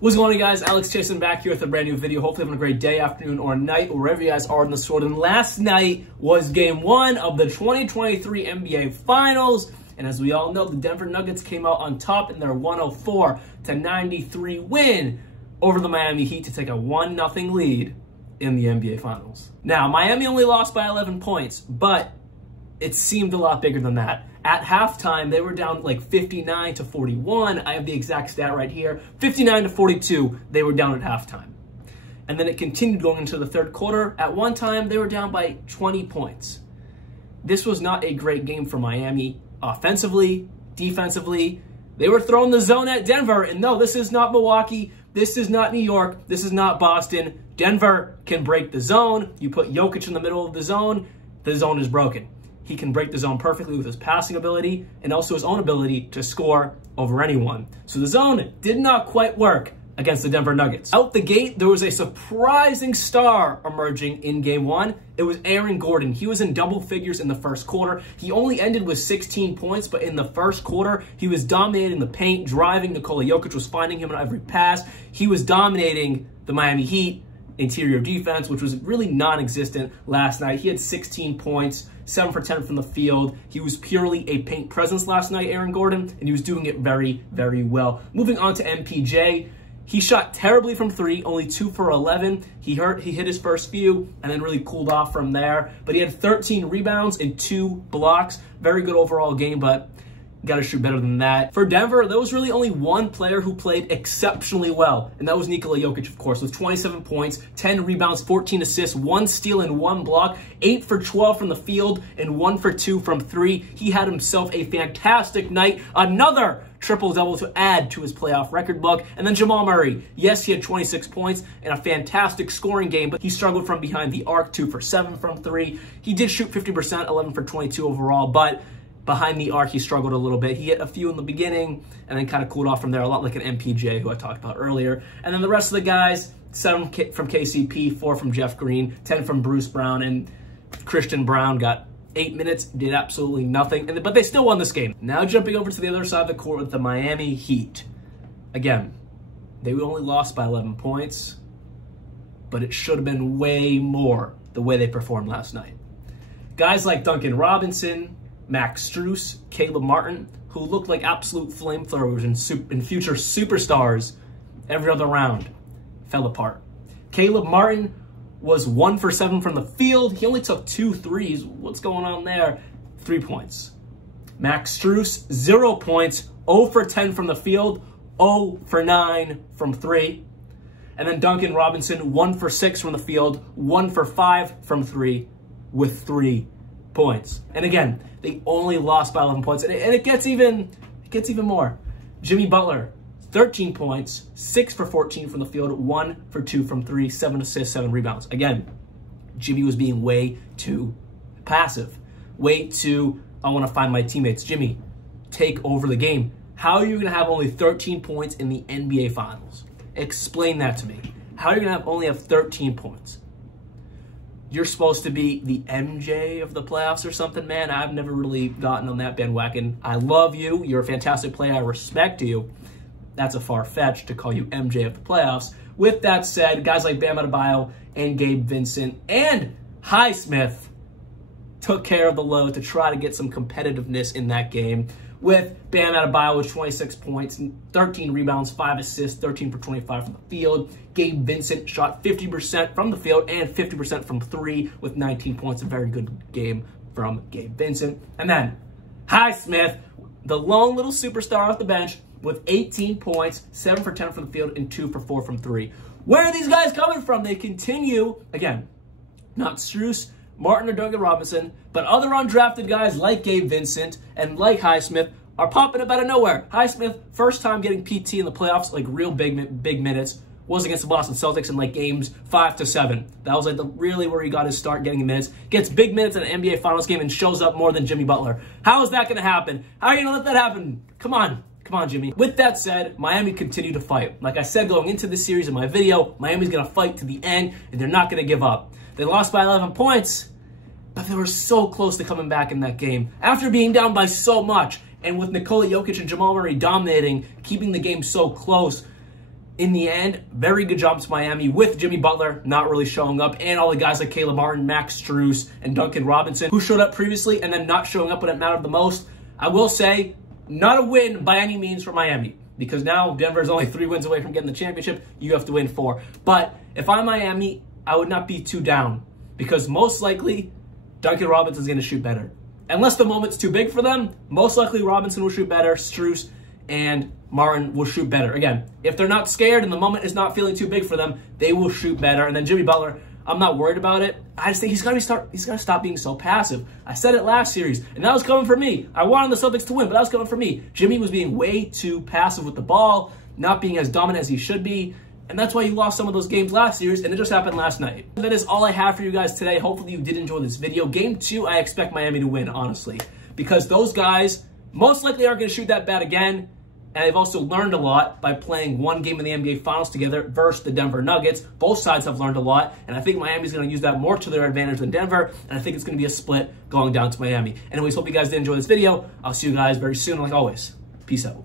What's going on, guys? Alex Chasen back here with a brand new video. Hopefully having a great day, afternoon, or night, or wherever you guys are in this world. And last night was game one of the 2023 NBA Finals. And as we all know, the Denver Nuggets came out on top in their 104-93 win over the Miami Heat to take a 1-0 lead in the NBA Finals. Now, Miami only lost by 11 points, but it seemed a lot bigger than that. At halftime, they were down like 59-41. I have the exact stat right here. 59-42, they were down at halftime. And then it continued going into the third quarter. At one time, they were down by 20 points. This was not a great game for Miami offensively, defensively. They were throwing the zone at Denver. And no, this is not Milwaukee. This is not New York. This is not Boston. Denver can break the zone. You put Jokic in the middle of the zone is broken. He can break the zone perfectly with his passing ability and also his own ability to score over anyone. So the zone did not quite work against the Denver Nuggets. Out the gate, there was a surprising star emerging in game one. It was Aaron Gordon. He was in double figures in the first quarter. He only ended with 16 points, but in the first quarter, he was dominating the paint, driving. Nikola Jokic was finding him on every pass. He was dominating the Miami Heat interior defense, which was really non-existent last night. He had 16 points, 7 for 10 from the field. He was purely a paint presence last night, Aaron Gordon, and he was doing it very, very well. Moving on to MPJ, he shot terribly from three, only 2 for 11. He hit his first few and then really cooled off from there. But he had 13 rebounds and 2 blocks. Very good overall game, but got to shoot better than that. For Denver, there was really only one player who played exceptionally well, and that was Nikola Jokic, of course, with 27 points, 10 rebounds, 14 assists, 1 steal and 1 block, 8 for 12 from the field, and 1 for 2 from 3. He had himself a fantastic night, another triple-double to add to his playoff record book. And then Jamal Murray, yes, he had 26 points and a fantastic scoring game, but he struggled from behind the arc, 2 for 7 from 3. He did shoot 50%, 11 for 22 overall, but behind the arc, he struggled a little bit. He hit a few in the beginning and then kind of cooled off from there, a lot like an MPJ, who I talked about earlier. And then the rest of the guys, 7 from KCP, 4 from Jeff Green, 10 from Bruce Brown, and Christian Brown got 8 minutes, did absolutely nothing, but they still won this game. Now jumping over to the other side of the court with the Miami Heat. Again, they only lost by 11 points, but it should have been way more the way they performed last night. Guys like Duncan Robinson, Max Strus, Caleb Martin, who looked like absolute flamethrowers and future superstars every other round, fell apart. Caleb Martin was 1 for 7 from the field. He only took 2 threes. What's going on there? 3 points. Max Strus, 0 points, 0 for 10 from the field, 0 for 9 from 3. And then Duncan Robinson, 1 for 6 from the field, 1 for 5 from 3 with 3 points. And again, they only lost by 11 points. And it gets even more. Jimmy Butler, 13 points, 6 for 14 from the field, 1 for 2 from 3, 7 assists, 7 rebounds. Again, Jimmy was being way too passive. Way too, I want to find my teammates. Jimmy, take over the game. How are you going to have only 13 points in the NBA Finals? Explain that to me. How are you going to only have 13 points? You're supposed to be the MJ of the playoffs or something, man. I've never really gotten on that bandwagon. I love you. You're a fantastic player. I respect you. That's a far-fetched to call you MJ of the playoffs. With that said, guys like Bam Adebayo and Gabe Vincent and Highsmith took care of the load to try to get some competitiveness in that game. With Bam Adebayo with 26 points, 13 rebounds, 5 assists, 13 for 25 from the field. Gabe Vincent shot 50% from the field and 50% from 3 with 19 points. A very good game from Gabe Vincent. And then Highsmith, the lone little superstar off the bench, with 18 points, 7 for 10 from the field, and 2 for 4 from 3. Where are these guys coming from? They continue, again, not Strus, Martin, or Duncan Robinson, but other undrafted guys like Gabe Vincent and like Highsmith are popping up out of nowhere. Highsmith, first time getting PT in the playoffs, like real big minutes, was against the Boston Celtics in like games 5 to 7. That was like really where he got his start getting minutes. Gets big minutes in an NBA Finals game and shows up more than Jimmy Butler. How is that going to happen? How are you going to let that happen? Come on. Come on, Jimmy. With that said, Miami continued to fight. Like I said, going into this series in my video, Miami's going to fight to the end, and they're not going to give up. They lost by 11 points, but they were so close to coming back in that game. After being down by so much, and with Nikola Jokic and Jamal Murray dominating, keeping the game so close, in the end, very good job to Miami with Jimmy Butler not really showing up and all the guys like Caleb Martin, Max Strus, and Duncan Robinson who showed up previously and then not showing up when it mattered the most. I will say, not a win by any means for Miami because now Denver's only 3 wins away from getting the championship. You have to win 4. But if I'm Miami, I would not be too down because most likely Duncan Robinson's going to shoot better. Unless the moment's too big for them, most likely Robinson will shoot better, Strus and Martin will shoot better. Again, if they're not scared and the moment is not feeling too big for them, they will shoot better. And then Jimmy Butler, I'm not worried about it. I just think he's got to stop being so passive. I said it last series, and that was coming from me. I wanted the Celtics to win, but that was coming from me. Jimmy was being way too passive with the ball, not being as dominant as he should be. And that's why you lost some of those games last series, and it just happened last night. That is all I have for you guys today. Hopefully you did enjoy this video. Game 2, I expect Miami to win, honestly, because those guys most likely aren't going to shoot that bad again. And they've also learned a lot by playing one game in the NBA Finals together versus the Denver Nuggets. Both sides have learned a lot, and I think Miami's going to use that more to their advantage than Denver, and I think it's going to be a split going down to Miami. Anyways, hope you guys did enjoy this video. I'll see you guys very soon, like always. Peace out.